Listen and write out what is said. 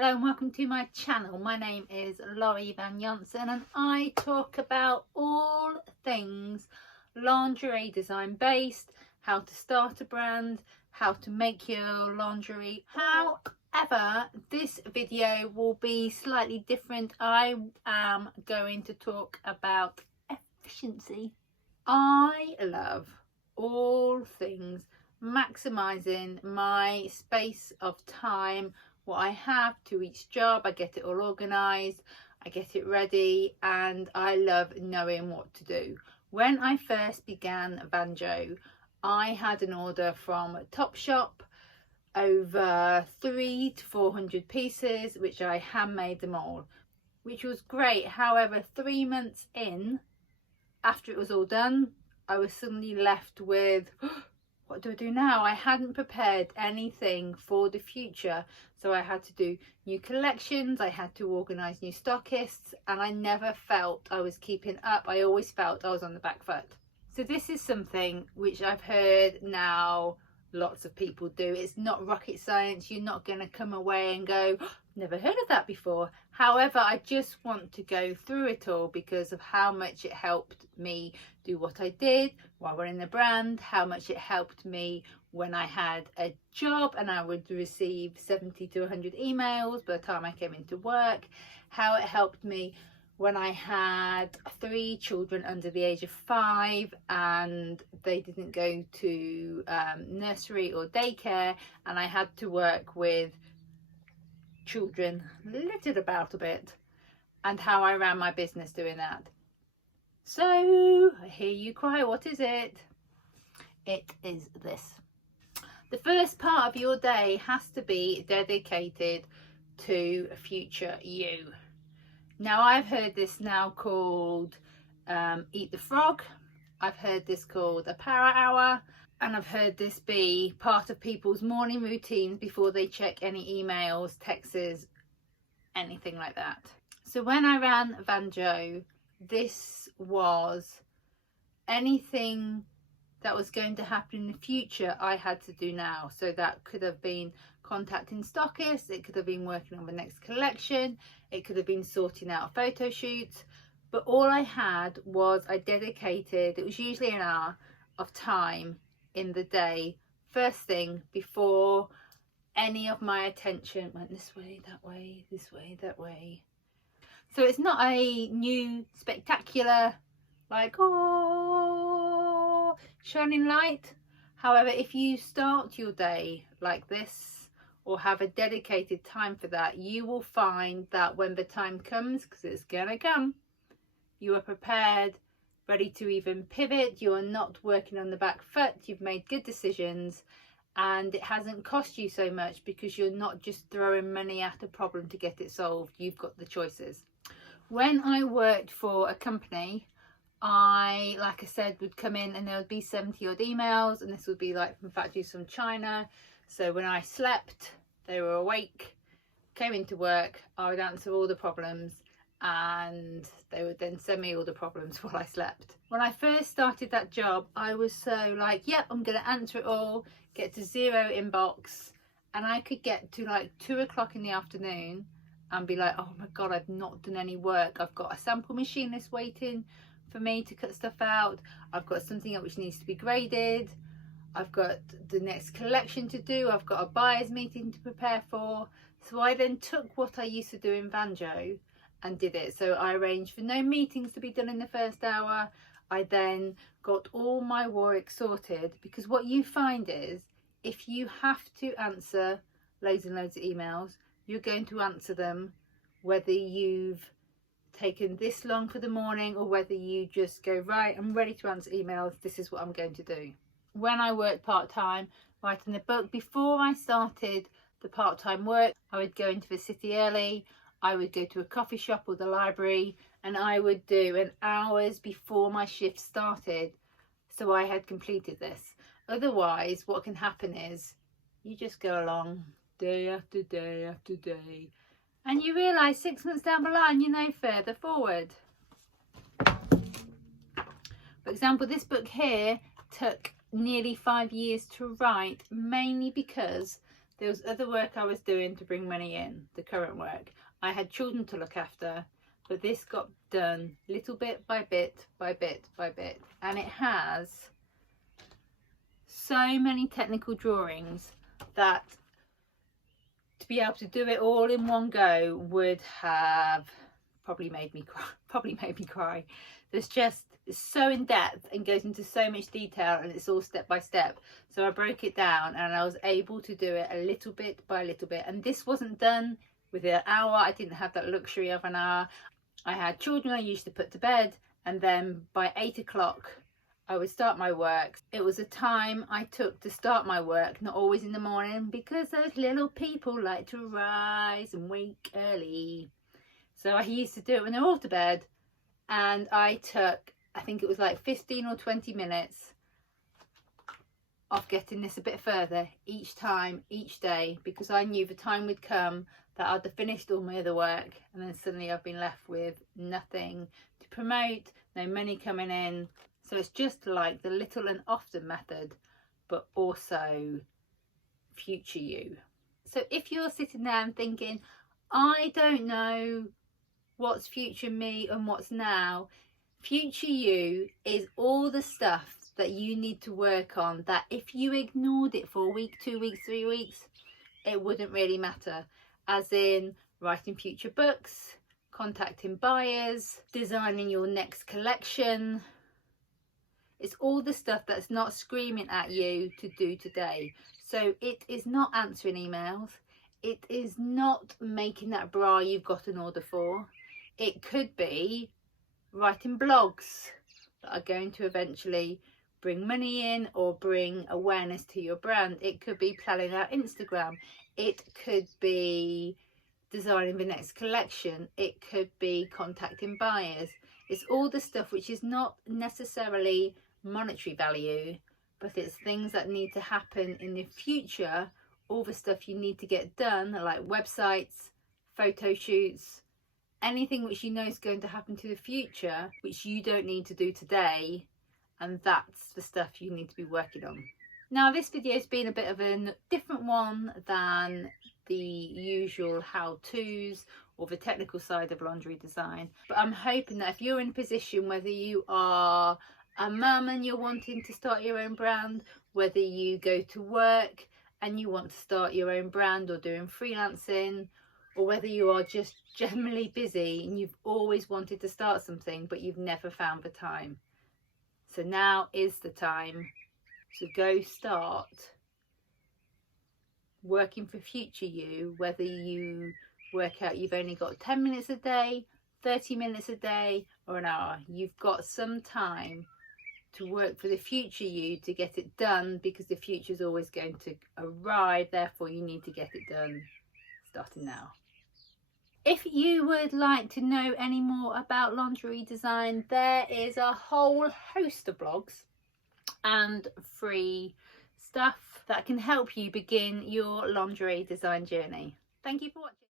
Hello and welcome to my channel. My name is Laurie Van Janssen and I talk about all things lingerie design based, how to start a brand, how to make your lingerie. However, this video will be slightly different. I am going to talk about efficiency. I love all things maximizing my space of time, what I have to each job. I get it all organized, I get it ready, and I love knowing what to do. When I first began Vanjo, I had an order from Topshop, over 300 to 400 pieces, which I handmade them all, which was great. However, 3 months in, after it was all done, I was suddenly left with, what do I do now? I hadn't prepared anything for the future, so I had to do new collections, I had to organise new stockists, and I never felt I was keeping up. I always felt I was on the back foot. So this is something which I've heard now lots of people do. It's not rocket science. You're not going to come away and go, never heard of that before. However, I just want to go through it all because of how much it helped me do what I did while running the brand, how much it helped me when I had a job and I would receive 70 to 100 emails by the time I came into work, how it helped me when I had 3 children under the age of 5 and they didn't go to nursery or daycare, and I had to work with children littered about a bit, and how I ran my business doing that. So I hear you cry, what is it? It is this. The first part of your day has to be dedicated to future you. Now, I've heard this now called eat the frog. I've heard this called a power hour. And I've heard this be part of people's morning routines before they check any emails, texts, anything like that. So when I ran Vanjo, this was anything that was going to happen in the future I had to do now. So that could have been contacting stockists, it could have been working on the next collection, it could have been sorting out photo shoots, but all I had was I dedicated, it was usually an hour of time in the day, first thing, before any of my attention went this way, that way, this way, that way. So it's not a new spectacular, like, oh, shining light. However, if you start your day like this or have a dedicated time for that, you will find that when the time comes, because it's gonna come, you are prepared, ready to even pivot. You are not working on the back foot. You've made good decisions and it hasn't cost you so much because you're not just throwing money at a problem to get it solved. You've got the choices. When I worked for a company, I, like I said, would come in and there would be 70 odd emails, and this would be like from factories from China. So when I slept, they were awake, came into work, I would answer all the problems and they would then send me all the problems while I slept. When I first started that job, I was so like, yep, I'm going to answer it all, get to 0 inbox, and I could get to like 2 o'clock in the afternoon and be like, oh my God, I've not done any work. I've got a sample machinist waiting for me to cut stuff out. I've got something which needs to be graded. I've got the next collection to do. I've got a buyer's meeting to prepare for. So I then took what I used to do in Vanjo and did it. So I arranged for no meetings to be done in the first hour. I then got all my work sorted, because what you find is if you have to answer loads and loads of emails, you're going to answer them whether you've taken this long for the morning or whether you just go, right, I'm ready to answer emails, this is what I'm going to do. When I worked part-time writing the book, before I started the part-time work, I would go into the city early, I would go to a coffee shop or the library, and I would do an hours before my shift started, so I had completed this. Otherwise, what can happen is you just go along day after day after day, and you realise 6 months down the line you're no further forward. For example, this book here took nearly 5 years to write, mainly because There was other work I was doing to bring money in, the current work. I had children to look after, but this got done little bit by bit by bit by bit. And it has so many technical drawings that to be able to do it all in one go would have probably made me cry. There's just, it's so in depth and goes into so much detail, and it's all step by step. So I broke it down and I was able to do it a little bit by little bit. And this wasn't done within an hour. I didn't have that luxury of an hour. I had children I used to put to bed, and then by 8 o'clock I would start my work. It was a time I took to start my work, not always in the morning, because those little people like to rise and wake early. So I used to do it when they're all to bed, and I took, I think it was like 15 or 20 minutes of getting this a bit further each time, each day, because I knew the time would come that I'd have finished all my other work, and then suddenly I've been left with nothing to promote, no money coming in. So it's just like the little and often method, but also future you. So if you're sitting there and thinking, I don't know what's future me and what's now, future you is all the stuff that you need to work on, that if you ignored it for a week, 2 weeks, 3 weeks, it wouldn't really matter. As in writing future books, contacting buyers, designing your next collection. It's all the stuff that's not screaming at you to do today. So it is not answering emails. It is not making that bra you've got an order for. It could be writing blogs that are going to eventually bring money in or bring awareness to your brand. It could be planning out Instagram. It could be designing the next collection. It could be contacting buyers. It's all the stuff which is not necessarily monetary value, but it's things that need to happen in the future. All the stuff you need to get done, like websites, photo shoots, anything which you know is going to happen to the future, which you don't need to do today, and that's the stuff you need to be working on. Now this video has been a bit of a different one than the usual how-tos or the technical side of lingerie design, but I'm hoping that if you're in a position, whether you are a mum and you're wanting to start your own brand, whether you go to work and you want to start your own brand or doing freelancing, or whether you are just generally busy and you've always wanted to start something but you've never found the time. So now is the time to go start working for future you, whether you work out you've only got 10 minutes a day, 30 minutes a day, or an hour. You've got some time to work for the future you to get it done, because the future is always going to arrive. Therefore you need to get it done starting now. If you would like to know any more about lingerie design, there is a whole host of blogs and free stuff that can help you begin your lingerie design journey. Thank you for watching.